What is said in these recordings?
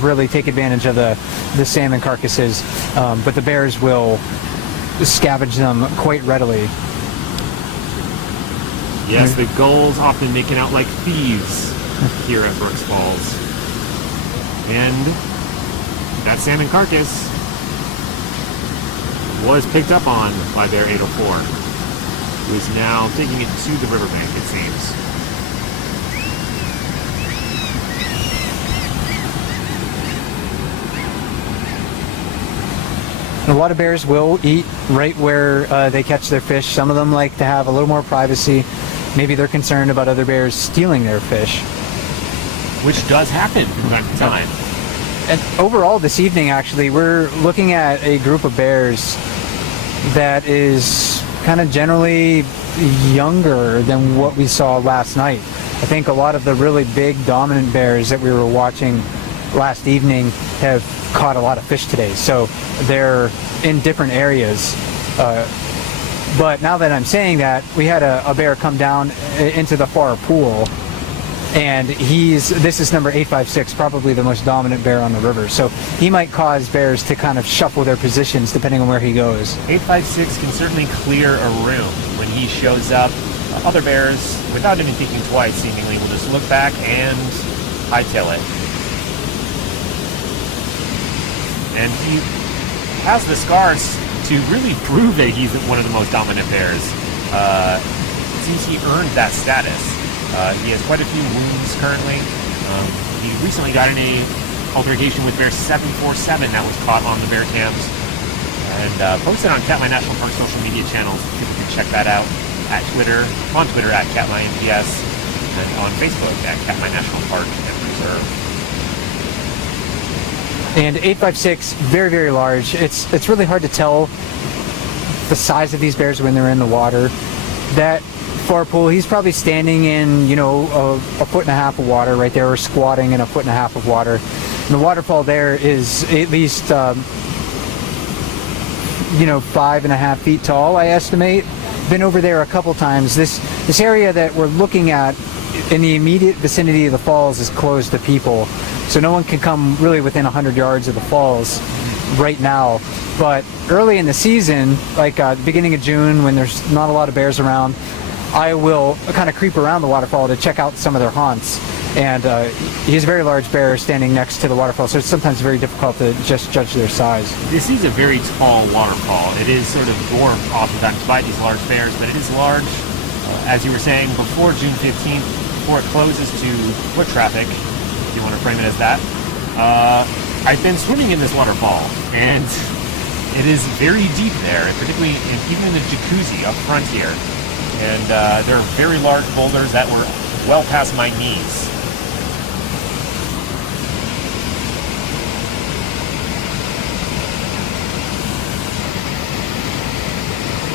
really take advantage of the salmon carcasses, but the bears will scavenge them quite readily. Yes, the gulls often making out like thieves here at Brooks Falls. And that salmon carcass was picked up on by Bear 804, who is now taking it to the riverbank, it seems. A lot of bears will eat right where they catch their fish. Some of them like to have a little more privacy. Maybe they're concerned about other bears stealing their fish. Which does happen from time to time. And overall this evening, actually, we're looking at a group of bears that is kind of generally younger than what we saw last night. I think a lot of the really big dominant bears that we were watching last evening have caught a lot of fish today, so they're in different areas. But now that I'm saying that, we had a bear come down into the far pool, and this is number 856, probably the most dominant bear on the river, so he might cause bears to kind of shuffle their positions depending on where he goes. 856 can certainly clear a room. When he shows up, other bears, without even thinking twice, seemingly will just look back and hightail it. And he has the scars to really prove that he's one of the most dominant bears. It seems he earned that status. He has quite a few wounds currently. He recently got in a altercation with Bear 747 that was caught on the bear cams and posted on Katmai National Park social media channels. People can check that out at Twitter, on Twitter at Katmai NPS, and on Facebook at Katmai National Park and Preserve. And 856, very, very large. It's really hard to tell the size of these bears when they're in the water. That far pool, he's probably standing in, a foot and a half of water right there, or squatting in a foot and a half of water. And the waterfall there is at least, 5.5 feet tall, I estimate. Been over there a couple times. This area that we're looking at in the immediate vicinity of the falls is closed to people. So no one can come really within 100 yards of the falls right now. But early in the season, like the beginning of June, when there's not a lot of bears around, I will kind of creep around the waterfall to check out some of their haunts. And he's a very large bear standing next to the waterfall, so it's sometimes very difficult to just judge their size. This is a very tall waterfall. It is sort of dwarfed oftentimes by these large bears, but it is large. As you were saying, before June 15th, before it closes to foot traffic, if you want to frame it as that, I've been swimming in this waterfall, and it is very deep there, particularly even in the jacuzzi up front here. And there are very large boulders that were well past my knees.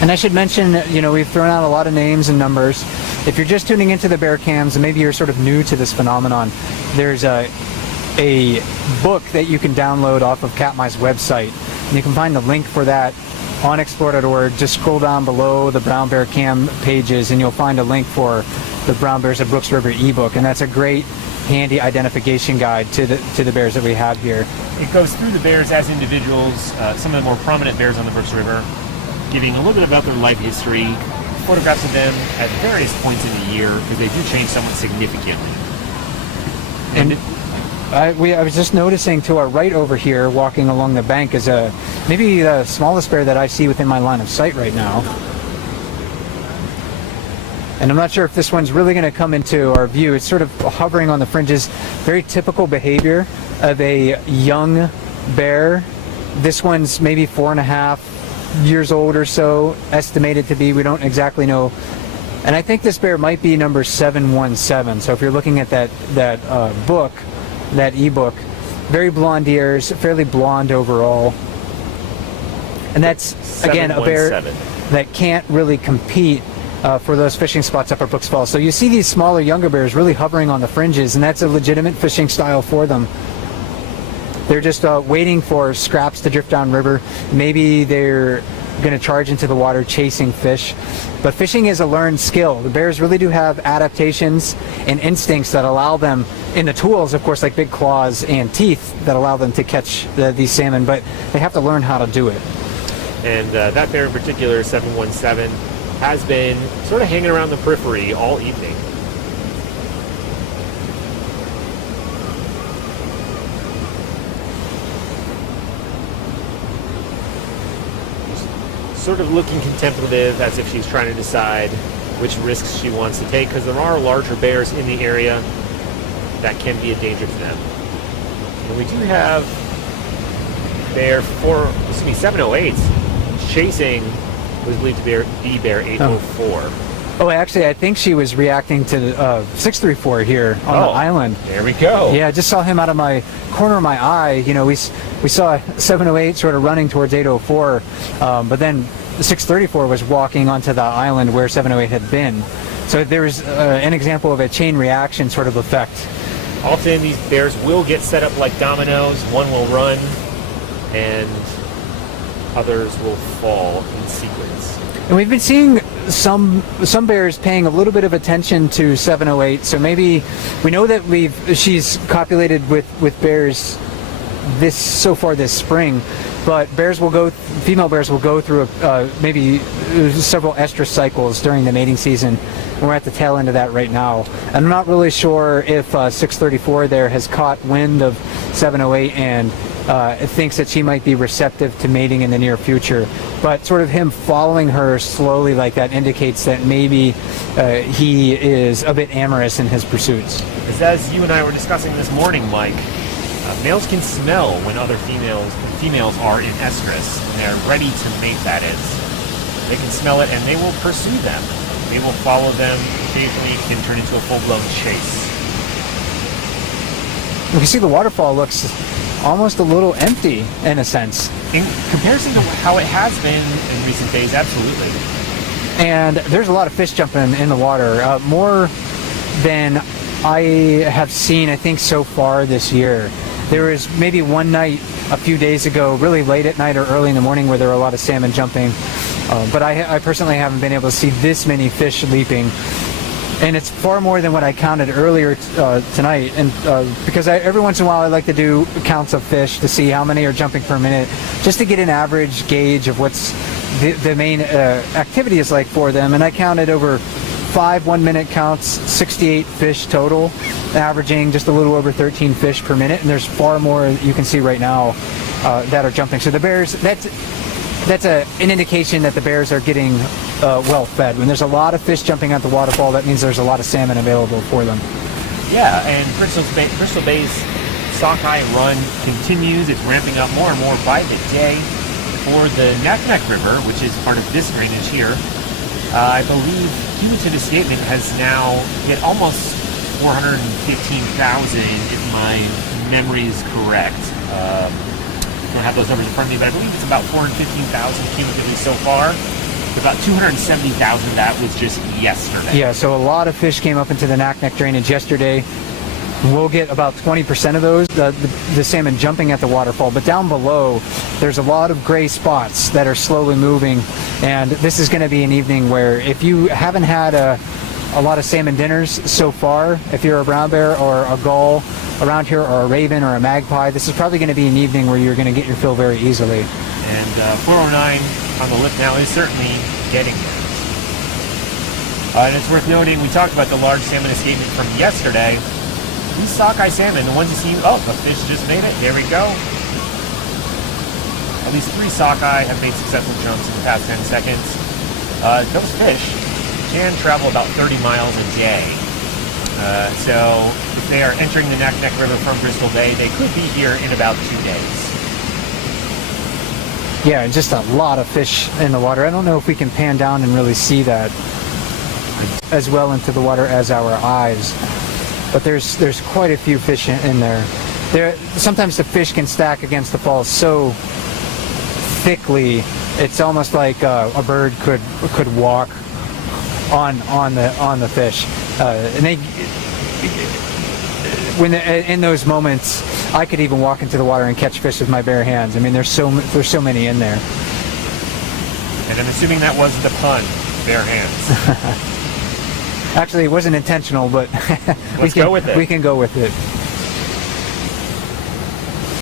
And I should mention, we've thrown out a lot of names and numbers. If you're just tuning into the bear cams and maybe you're sort of new to this phenomenon, there's a book that you can download off of Katmai's website. And you can find the link for that on explore.org. Just scroll down below the brown bear cam pages and you'll find a link for the Brown Bears of Brooks River ebook. And that's a great handy identification guide to the bears that we have here. It goes through the bears as individuals, some of the more prominent bears on the Brooks River, giving a little bit about their life history, photographs of them at various points in the year, because they do change somewhat significantly. And I was just noticing to our right over here, walking along the bank, is maybe the smallest bear that I see within my line of sight right now. And I'm not sure if this one's really going to come into our view. It's sort of hovering on the fringes. Very typical behavior of a young bear. This one's maybe 4.5 years old or so, estimated to be. We don't exactly know. And I think this bear might be number 717. So if you're looking at that book, that ebook, very blonde ears, fairly blonde overall. And that's, again, a bear that can't really compete for those fishing spots up at Brooks Falls. So you see these smaller, younger bears really hovering on the fringes, and that's a legitimate fishing style for them. They're just waiting for scraps to drift downriver. Maybe they're going to charge into the water chasing fish. But fishing is a learned skill. The bears really do have adaptations and instincts that allow them, in the tools, of course, like big claws and teeth, that allow them to catch these salmon, but they have to learn how to do it. And that bear in particular, 717, has been sort of hanging around the periphery all evening. Sort of looking contemplative, as if she's trying to decide which risks she wants to take, because there are larger bears in the area that can be a danger to them. And we do have bear 708 chasing what is believed to be bear 804. Oh, actually, I think she was reacting to 634 here on the island. There we go. Yeah, I just saw him out of my corner of my eye. You know, we saw 708 sort of running towards 804, but then 634 was walking onto the island where 708 had been. So there was an example of a chain reaction sort of effect. Often these bears will get set up like dominoes. One will run, and others will fall in sequence. And we've been seeing some bears paying a little bit of attention to 708. So maybe we know that she's copulated with bears so far this spring, but female bears will go through maybe several estrus cycles during the mating season. And we're at the tail end of that right now. And I'm not really sure if 634 there has caught wind of 708 and thinks that she might be receptive to mating in the near future. But sort of him following her slowly like that indicates that maybe he is a bit amorous in his pursuits. As you and I were discussing this morning, Mike, males can smell when other females are in estrus, and they're ready to mate, that is. They can smell it, and they will pursue them. They will follow them. Occasionally it can turn into a full-blown chase. You can see the waterfall looks almost a little empty in a sense. In comparison to how it has been in recent days, absolutely. And there's a lot of fish jumping in the water, more than I have seen, I think, so far this year. There was maybe one night a few days ago, really late at night or early in the morning, where there were a lot of salmon jumping. But I personally haven't been able to see this many fish leaping. And it's far more than what I counted earlier tonight. And because every once in a while I like to do counts of fish to see how many are jumping per minute, just to get an average gauge of what's the main activity is like for them. And I counted over 5 1-minute counts, 68 fish total, averaging just a little over 13 fish per minute. And there's far more you can see right now that are jumping. So the bears, that's an indication that the bears are getting well fed. When there's a lot of fish jumping at the waterfall, that means there's a lot of salmon available for them. Yeah, and Crystal Bay's sockeye run continues. It's ramping up more and more by the day. For the Naknek River, which is part of this drainage here, I believe cumulative escapement has now hit almost 415,000, if my memory is correct. I don't have those numbers in front of me, but I believe it's about 415,000 cumulatively so far. About 270,000 that was just yesterday. Yeah, so a lot of fish came up into the Naknek drainage yesterday. We'll get about 20% of those, the salmon jumping at the waterfall. But down below, there's a lot of gray spots that are slowly moving. And this is going to be an evening where if you haven't had a lot of salmon dinners so far, if you're a brown bear or a gull around here, or a raven or a magpie, this is probably going to be an evening where you're going to get your fill very easily. And 409 on the lip now is certainly getting there. And it's worth noting, we talked about the large salmon escapement from yesterday. These sockeye salmon, the ones you see, oh, the fish just made it. There we go. At least 3 sockeye have made successful jumps in the past 10 seconds. Those fish can travel about 30 miles a day. So if they are entering the Naknek River from Bristol Bay, they could be here in about 2 days. Yeah, just a lot of fish in the water. I don't know if we can pan down and really see that as well into the water as our eyes. But there's quite a few fish in there. Sometimes the fish can stack against the falls so thickly, it's almost like a bird could walk on the fish. And in those moments, I could even walk into the water and catch fish with my bare hands. I mean, there's so many in there. And I'm assuming that wasn't a pun. Bare hands. Actually, it wasn't intentional, but Let's go with it. We can go with it.